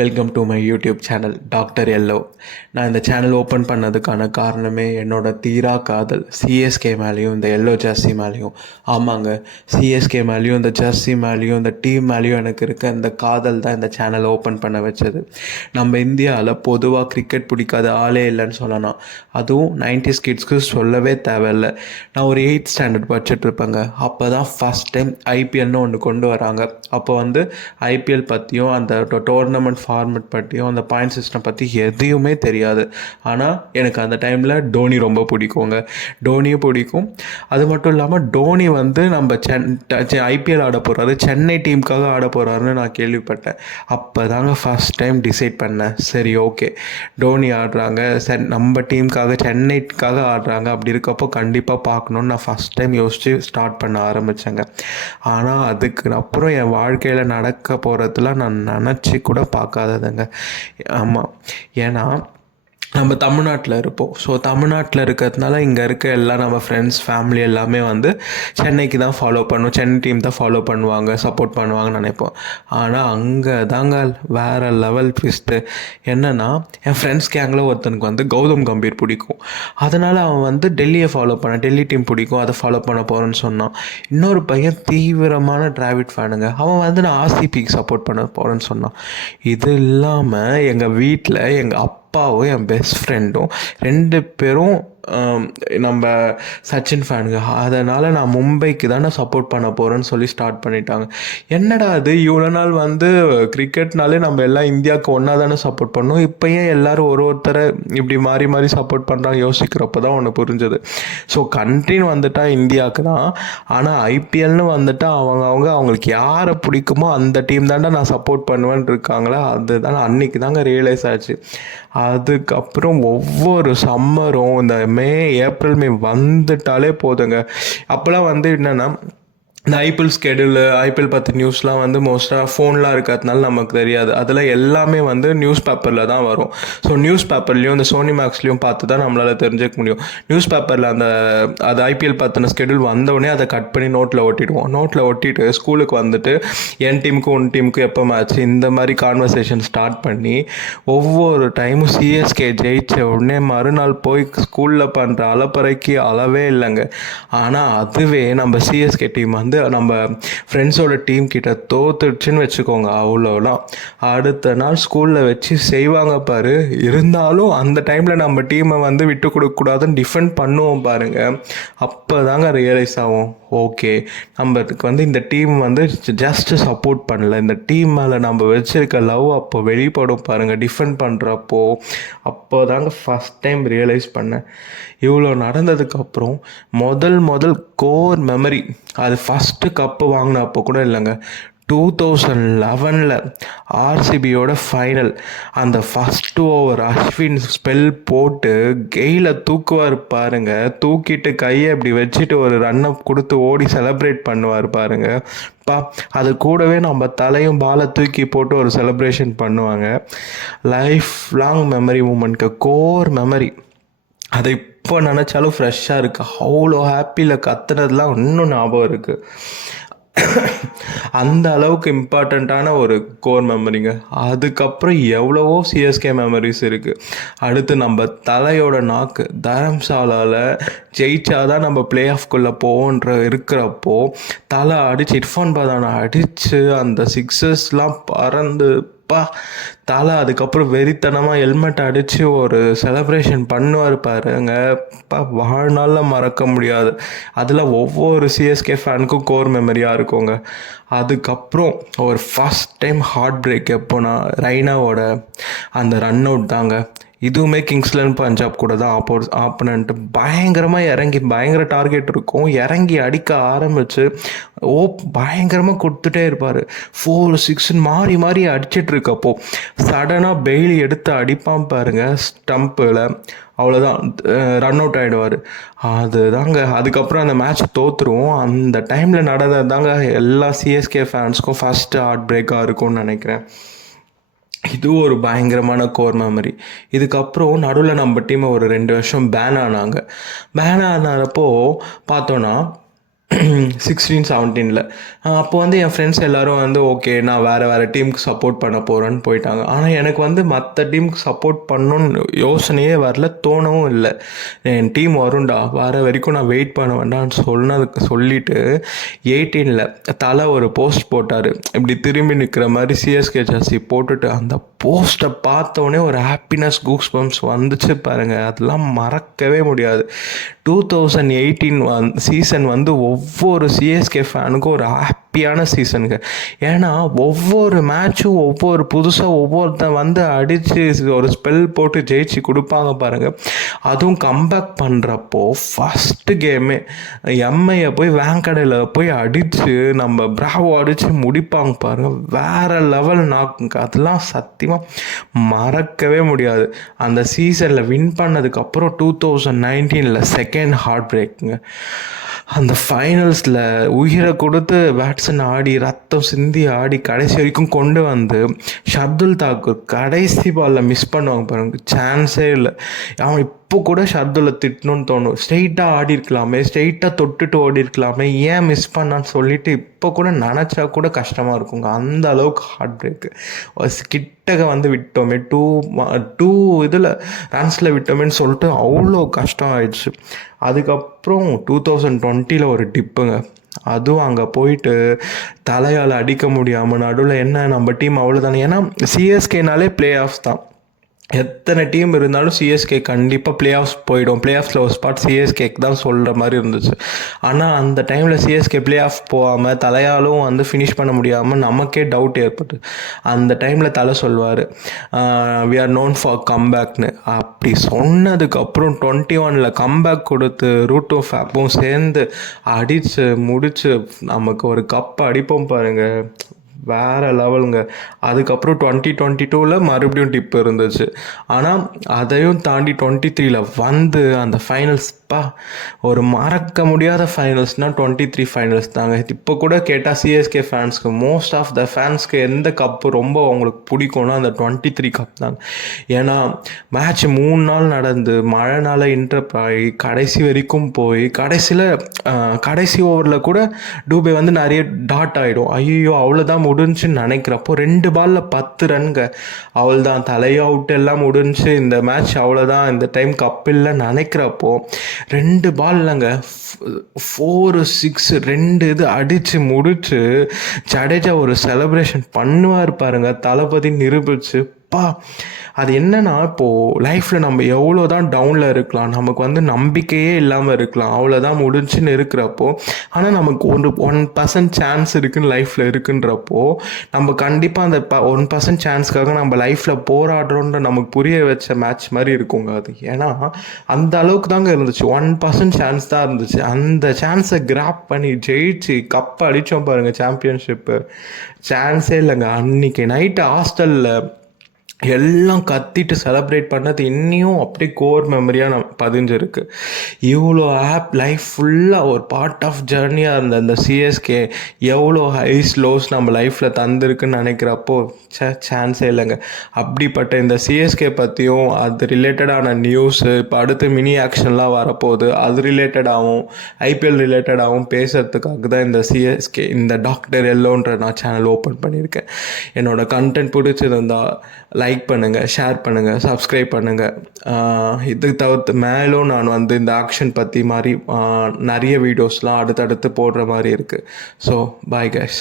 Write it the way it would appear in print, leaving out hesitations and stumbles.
Welcome to my YouTube channel doctor yellow. நான் இந்த channel open பண்ணதுக்கான காரணமே என்னோட தீரா காதல் சிஎஸ்கே மேலேயும் இந்த எல்லோ ஜெர்சி மேலேயும். ஆமாங்க, சிஎஸ்கே மேலேயும் இந்த ஜெர்சி மேலேயும் இந்த டீம் மேலேயும் எனக்கு இருக்க இந்த காதல் தான் இந்த சேனலை ஓப்பன் பண்ண வச்சது. நம்ம இந்தியாவில் பொதுவாக கிரிக்கெட் பிடிக்காத ஆளே இல்லைன்னு சொல்லலாம். அதுவும் 90s கிட்ஸ்க்கு சொல்லவே தேவையில்லை. நான் ஒரு 8th ஸ்டாண்டர்ட் படிச்சுட்ருப்பேங்க. அப்போ தான் ஃபஸ்ட் டைம் ஐபிஎல்னு ஒன்று கொண்டு வராங்க. அப்போ ஐபிஎல் பற்றியும் அந்த டோர்னமெண்ட் ஃபார்மெட் பற்றியும் அந்த பாயிண்ட் சிஸ்டம் பற்றி எதையுமே தெரியாது. ஆனால் எனக்கு அந்த டைமில் டோனி ரொம்ப பிடிக்குங்க. டோனியும் பிடிக்கும். அது மட்டும் இல்லாமல் டோனி நம்ம ஐபிஎல் ஆட போகிறாரு, சென்னை டீமுக்காக ஆட போகிறாருன்னு நான் கேள்விப்பட்டேன். அப்போ தாங்க ஃபஸ்ட் டைம் டிசைட் பண்ணேன், சரி ஓகே டோனி ஆடுறாங்க, சரி நம்ம டீமுக்காக சென்னைக்காக ஆடுறாங்க, அப்படி இருக்கப்போ கண்டிப்பாக பார்க்கணுன்னு நான் ஃபஸ்ட் டைம் யோசித்து ஸ்டார்ட் பண்ண ஆரம்பித்தேங்க. ஆனால் அதுக்கு அப்புறம் என் வாழ்க்கையில் நடக்க போகிறதுலாம் நான் நினச்சி கூட பார்க்காததுங்க. ஆமாம், ஏன்னா நம்ம தமிழ்நாட்டில் இருப்போம். ஸோ தமிழ்நாட்டில் இருக்கிறதுனால இங்கே இருக்க எல்லாம் நம்ம ஃப்ரெண்ட்ஸ் ஃபேமிலி எல்லாமே சென்னைக்கு தான் ஃபாலோ பண்ணுவோம், சென்னை டீம் தான் ஃபாலோ பண்ணுவாங்க, சப்போர்ட் பண்ணுவாங்கன்னு நினைப்போம். ஆனால் அங்கே தாங்க வேறு லெவல் ட்விஸ்ட்டு. என்னென்னா, என் ஃப்ரெண்ட்ஸ் கேங்கில் ஒருத்தனுக்கு கௌதம் கம்பீர் பிடிக்கும். அதனால் அவன் டெல்லியை ஃபாலோ பண்ண, டெல்லி டீம் பிடிக்கும், அதை ஃபாலோ பண்ண போகிறேன்னு சொன்னான். இன்னொரு பையன் தீவிரமான டிராவிட் ஃபேனுங்க. அவன் நான் ஆர்சிபிக்கு சப்போர்ட் பண்ண போகிறேன்னு சொன்னான். இது இல்லாமல் எங்கள் வீட்டில் எங்கள் அப்பாவும் என் பெஸ்ட் ஃப்ரெண்டும் 2 பேரும் நம்ம சச்சின் ஃபேனுங்க. அதனால் நான் மும்பைக்கு தானே சப்போர்ட் பண்ண போகிறேன்னு சொல்லி ஸ்டார்ட் பண்ணிட்டாங்க. என்னடா அது, இவ்வளோ நாள் கிரிக்கெட்னாலே நம்ம எல்லாம் இந்தியாவுக்கு ஒன்றா தானே சப்போர்ட் பண்ணோம், இப்போ ஏன் எல்லோரும் ஒருத்தரை இப்படி மாறி மாறி சப்போர்ட் பண்ணுறாங்க யோசிக்கிறப்ப தான் ஒன்று புரிஞ்சது. ஸோ கண்ட்ரின்னு வந்துட்டால் இந்தியாவுக்கு தான், ஆனால் ஐபிஎல்னு அவங்களுக்கு யாரை பிடிக்குமோ அந்த டீம் தாண்டா நான் சப்போர்ட் பண்ணுவேன்னு இருக்காங்களா. அதுதான் அன்றைக்கி தாங்க ரியலைஸ் ஆச்சு. அதுக்கப்புறம் ஒவ்வொரு சம்மரும் இந்த ஏப்ரல் மே வந்துட்டாலே போதுங்க. அப்போல்லாம் என்னென்னா, இந்த ஐபிஎல் ஸ்கெடியூலு, ஐபிஎல் பற்றி நியூஸ்லாம் மோஸ்ட்டாக ஃபோன்லாம் இருக்கிறதுனால நமக்கு தெரியாது. அதில் எல்லாமே நியூஸ் பேப்பரில் தான் வரும். ஸோ நியூஸ் பேப்பர்லேயும் இந்த சோனி மேக்ஸ்லேயும் பார்த்து தான் நம்மளால் தெரிஞ்சுக்க முடியும். நியூஸ் பேப்பரில் அது ஐபிஎல் பற்றின ஸ்கெடியூல் வந்தோடனே அதை கட் பண்ணி நோட்டில் ஒட்டிடுவோம். நோட்டில் ஒட்டிட்டு ஸ்கூலுக்கு என் டீமுக்கு உன் டீமுக்கு எப்போ மேட்ச், இந்த மாதிரி கான்வர்சேஷன் ஸ்டார்ட் பண்ணி ஒவ்வொரு டைமும் சிஎஸ்கே ஜெயிச்ச உடனே மறுநாள் போய் ஸ்கூலில் பண்ணுற அலப்பறைக்கு அளவே இல்லைங்க. ஆனால் அதுவே நம்ம சிஎஸ்கே டீம் நம்ம ஃப்ரெண்ட்ஸோட டீம் கிட்ட தோத்துடுச்சுன்னு வச்சுக்கோங்க, அவ்வளோலாம். அடுத்த நாள் ஸ்கூலில் வச்சு செய்வாங்க பாரு. இருந்தாலும் அந்த டைமில் நம்ம டீமை விட்டு கொடுக்கக்கூடாதுன்னு டிஃபெண்ட் பண்ணுவோம் பாருங்கள். அப்போ தாங்க ரியலைஸ் ஆகும், ஓகே நம்மளுக்கு இந்த டீம் ஜஸ்ட் சப்போர்ட் பண்ணல, இந்த டீம் மேலே நம்ம வச்சுருக்க லவ் அப்போ வெளிப்படும் பாருங்கள் டிஃபெண்ட் பண்ணுறப்போ. அப்போ தாங்க ஃபஸ்ட் டைம் ரியலைஸ் பண்ணேன். இவ்வளோ நடந்ததுக்கப்புறம் முதல் கோர் மெமரி, அது ஃபஸ்ட்டு கப்பு வாங்கினப்போ கூட இல்லைங்க, 2011 ஆர்சிபியோட ஃபைனல். அந்த ஃபஸ்ட்டு ஓவர் அஸ்வின் ஸ்பெல் போட்டு கெயில தூக்குவார் பாருங்க, தூக்கிட்டு கையை அப்படி வச்சுட்டு ஒரு ரன்னை கொடுத்து ஓடி செலிப்ரேட் பண்ணுவார் பாருங்க. அது கூடவே நம்ம தலையும் பாலை தூக்கி போட்டு ஒரு செலிப்ரேஷன் பண்ணுவாங்க. லைஃப் லாங் மெமரி, மூமெண்ட்க்கு கோர் மெமரி. அதை இப்போ நினச்சாலும் ஃப்ரெஷ்ஷாக இருக்குது. அவ்வளோ ஹாப்பியில் கத்துனதுலாம் இன்னும் ஞாபகம் இருக்குது. அந்த அளவுக்கு இம்பார்ட்டண்ட்டான ஒரு கோர் மெமரிங்க. அதுக்கப்புறம் எவ்வளவோ சிஎஸ்கே மெமரிஸ் இருக்குது. அடுத்து நம்ம தலையோட நாக்கு, தரம்சாலாவில் ஜெயிச்சாதான் நம்ம பிளே ஆஃப்குள்ளே போவோன்ற இருக்கிறப்போ தலை அடித்து இர்ஃபான் பதானை அடித்து அந்த சிக்ஸஸ்லாம் பறந்து தலை அதுக்கப்புறம் வெறித்தனமாக ஹெல்மெட் அடித்து ஒரு செலப்ரேஷன் பண்ணுவார் பாருங்க. வாழ்நாளில் மறக்க முடியாது. அதில் ஒவ்வொரு சிஎஸ்கே ஃபேனுக்கும் கோர் மெமரியாக இருக்குங்க. அதுக்கப்புறம் ஒரு ஃபஸ்ட் டைம் ஹார்ட் பிரேக் எப்போனா ரெய்னாவோட அந்த ரன் அவுட் தாங்க. இதுவுமே கிங்ஸ்லேண்ட் பஞ்சாப் கூட தான் ஆப்போனன்ட்டு பயங்கரமாக பயங்கர டார்கெட் இருக்கும், இறங்கி அடிக்க ஆரம்பித்து பயங்கரமாக கொடுத்துட்டே இருப்பார். 4-6 மாறி மாறி அடிச்சிட்டு இருக்கப்போ சடனாக பெய்லி எடுத்து அடிப்பான் பாருங்க ஸ்டம்பில், அவ்வளோதான் ரன் அவுட் ஆகிடுவார். அதுதாங்க அதுக்கப்புறம் அந்த மேட்ச் தோற்றுருவோம். அந்த டைமில் நடந்தது தாங்க எல்லா சிஎஸ்கே ஃபேன்ஸ்க்கும் ஃபஸ்ட்டு ஹார்ட் பிரேக்காக இருக்கும்னு நினைக்கிறேன். இது ஒரு பயங்கரமான கோர் மெமரி. இதுக்கப்புறம் நடுவில் நம்ம டீமை ஒரு 2 வருஷம் பேன் ஆனாங்க. பேன் ஆனப்போ பார்த்தோன்னா 16-17 அப்போ வந்து என் ஃப்ரெண்ட்ஸ் எல்லோரும் வந்து ஓகே நான் வேறு டீமுக்கு சப்போர்ட் பண்ண போகிறேன்னு போயிட்டாங்க. ஆனால் எனக்கு வந்து மற்ற டீமுக்கு சப்போர்ட் பண்ணணுன்னு யோசனையே வரல, தோணவும் இல்லை. என் டீம் வரும்டா வர வரைக்கும் நான் வெயிட் பண்ண வேண்டாம்னு சொல்லிவிட்டு 18 தலை ஒரு போஸ்ட் போட்டார். இப்படி திரும்பி நிற்கிற மாதிரி சிஎஸ்கே ஜெர்சி போட்டுட்டு அந்த போஸ்ட்டை பார்த்தோன்னே ஒரு ஹாப்பினஸ் கூஸ் பம்ப்ஸ் வந்துச்சு பாருங்கள். அதெல்லாம் மறக்கவே முடியாது. 2018 சீசன் வந்து ஒவ்வொரு சிஎஸ்கே ஃபேனுக்கும் ஒரு ஹாப்பியான சீசனுங்க. ஏன்னா ஒவ்வொரு மேட்சும் புதுசாக ஒவ்வொருத்தன் வந்து அடித்து ஒரு ஸ்பெல் போட்டு ஜெயிச்சு கொடுப்பாங்க பாருங்கள். அதுவும் கம்பேக் பண்ணுறப்போ ஃபஸ்ட்டு கேமே எம்ஐயை போய் வேங்கடையில் போய் அடித்து நம்ம பிராவோ அடித்து முடிப்பாங்க பாருங்கள். வேறு லெவல் நாக்குங்க. அதெல்லாம் சத்தியமாக மறக்கவே முடியாது. அந்த சீசனில் வின் பண்ணதுக்கப்புறம் 2019 செகண்ட் ஹார்ட் பிரேக்குங்க. அந்த ஃபைனல்ஸில் உயிரை கொடுத்து பேட்ஸ்மேன் ஆடி ரத்தம் சிந்தி ஆடி கடைசி வரைக்கும் கொண்டு வந்து ஷர்துல் தாக்கூர் கடைசி பாலில் மிஸ் பண்ணுவாங்க பாருங்க, சான்ஸே இல்லை. அவன் இப்போ கூட ஷர்துலை திட்டணும்னு தோணும். ஸ்ட்ரெயிட்டாக ஆடி இருக்கலாமே, ஸ்ட்ரெயிட்டாக தொட்டுட்டு ஓடி இருக்கலாமே, ஏன் மிஸ் பண்ணான்னு சொல்லிட்டு இப்போ கூட நினச்சா கூட கஷ்டமாக இருக்குங்க. அந்த அளவுக்கு ஹார்ட் பிரேக்கு. கிட்டக்க வந்து விட்டோமே, டூ இதில் ரன்ஸில் விட்டோமேன்னு சொல்லிட்டு அவ்வளோ கஷ்டம் ஆயிடுச்சு. அதுக்கப்புறம் 2020 ஒரு டிப்புங்க. அதுவும் அங்கே போயிட்டு தலையால் அடிக்க முடியாமல் நடுவில் என்ன நம்ம டீம் அவ்வளோதானே. ஏன்னா சிஎஸ்கேனாலே பிளே ஆஃப்ஸ் தான். எத்தனை டீம் இருந்தாலும் சிஎஸ்கே கண்டிப்பாக பிளே ஆஃப்ஸ் போயிடும். பிளே ஆஃப்ஸில் ஒரு ஸ்பாட் சிஎஸ்கேக்கு தான் சொல்கிற மாதிரி இருந்துச்சு. ஆனால் அந்த டைமில் சிஎஸ்கே பிளே ஆஃப் போகாமல் தலையாலும் வந்து ஃபினிஷ் பண்ண முடியாமல் நமக்கே டவுட் ஏற்பட்டு அந்த டைமில் தலை சொல்வார் வி ஆர் நோன் ஃபார் கம்பேக்னு. அப்படி சொன்னதுக்கப்புறம் 21 கம்பேக் கொடுத்து ரூட் ஆஃப் ஆப்பும் சேர்ந்து அடித்து முடித்து நமக்கு ஒரு கப் அடிப்போம் பாருங்கள், வேறு லெவலுங்க. அதுக்கப்புறம் 2022 மறுபடியும் டிப்பு இருந்துச்சு. ஆனால் அதையும் தாண்டி 23 வந்து அந்த ஃபைனல்ஸ் ஒரு மறக்க முடியாத ஃபைனல்ஸ்னால் 23 ஃபைனல்ஸ் தாங்க. இப்போ கூட கேட்டால் சிஎஸ்கே ஃபேன்ஸ்க்கு மோஸ்ட் ஆஃப் த ஃபேன்ஸ்க்கு எந்த கப்பு ரொம்ப அவங்களுக்கு பிடிக்கும்னா அந்த 23 கப் தாங்க. ஏன்னா மேட்ச் 3 நாள் நடந்து மழைனால இன்டர்ப்ட் ஆகி கடைசி வரைக்கும் போய் கடைசி ஓவரில் கூட டூபே வந்து நிறைய டாட் ஆகிடும். ஐயோ அவ்வளோதான் முடிஞ்சுன்னு நினைக்கிறப்போ 2 பாலில் 10 ரன்ங்க, அவ்வளோதான் தலையை அவுட் எல்லாம் முடிஞ்சு இந்த மேட்ச் அவ்வளோதான், இந்த டைம் கப் இல்லை நினைக்கிறப்போ 2 பால்லங்க 4-6 2 இது அடித்து முடிச்சு ஜடேஜா ஒரு செலிப்ரேஷன் பண்ணுவார் பாருங்க, தளபதி நிரூபிச்சு. அது என்னன்னா, இப்போது லைஃப்பில் நம்ம எவ்வளோ தான் டவுனில் இருக்கலாம், நமக்கு வந்து நம்பிக்கையே இல்லாமல் இருக்கலாம், அவ்வளோதான் முடிஞ்சுன்னு இருக்கிறப்போ, ஆனால் நமக்கு 1% சான்ஸ் இருக்குன்னு லைஃப்பில் இருக்குன்றப்போ நம்ம கண்டிப்பாக அந்த 1% சான்ஸ்க்காக நம்ம லைஃப்பில் போராடுறோன்ற நமக்கு புரிய வச்ச மேட்ச் மாதிரி இருக்குங்க அது. ஏன்னா அந்த அளவுக்கு தாங்க இருந்துச்சு, 1% சான்ஸ் தான் இருந்துச்சு. அந்த சான்ஸை கிராப் பண்ணி ஜெயிச்சு கப் அடித்தோம் பாருங்கள், சாம்பியன்ஷிப்பு. சான்ஸே இல்லைங்க. அன்றைக்கி நைட்டு ஹாஸ்டலில் எல்லாம் கத்திட்டு செலப்ரேட் பண்ணது இன்னியும் அப்படியே கோர் மெமரியாக பதிஞ்சிருக்கு. இவ்வளோ லைஃப் ஃபுல்லாக ஒரு பார்ட் ஆஃப் ஜேர்னியாக இருந்த அந்த சிஎஸ்கே எவ்வளோ ஹைஸ் லோஸ் நம்ம லைஃப்பில் தந்திருக்குன்னு நினைக்கிறப்போ சான்ஸே இல்லைங்க. அப்படிப்பட்ட இந்த சிஎஸ்கே பற்றியும் அது ரிலேட்டடான நியூஸு இப்போ அடுத்து மினி ஆக்ஷன்லாம் வரப்போகுது, அது ரிலேட்டடாகவும் ஐபிஎல் ரிலேட்டடாகவும் பேசுகிறதுக்காக தான் இந்த சிஎஸ்கே இந்த டாக்டர் எல்லோன்ற நான் சேனல் ஓப்பன் பண்ணியிருக்கேன். என்னோடய கண்டென்ட் பிடிச்சிருந்தா லைக் பண்ணுங்கள், ஷேர் பண்ணுங்கள், சப்ஸ்கிரைப் பண்ணுங்கள். இது தவிர்த்து மேலும் நான் வந்து இந்த ஆக்ஷன் பற்றி மாதிரி நிறைய வீடியோஸ்லாம் அடுத்தடுத்து போடுற மாதிரி இருக்குது. So bye guys.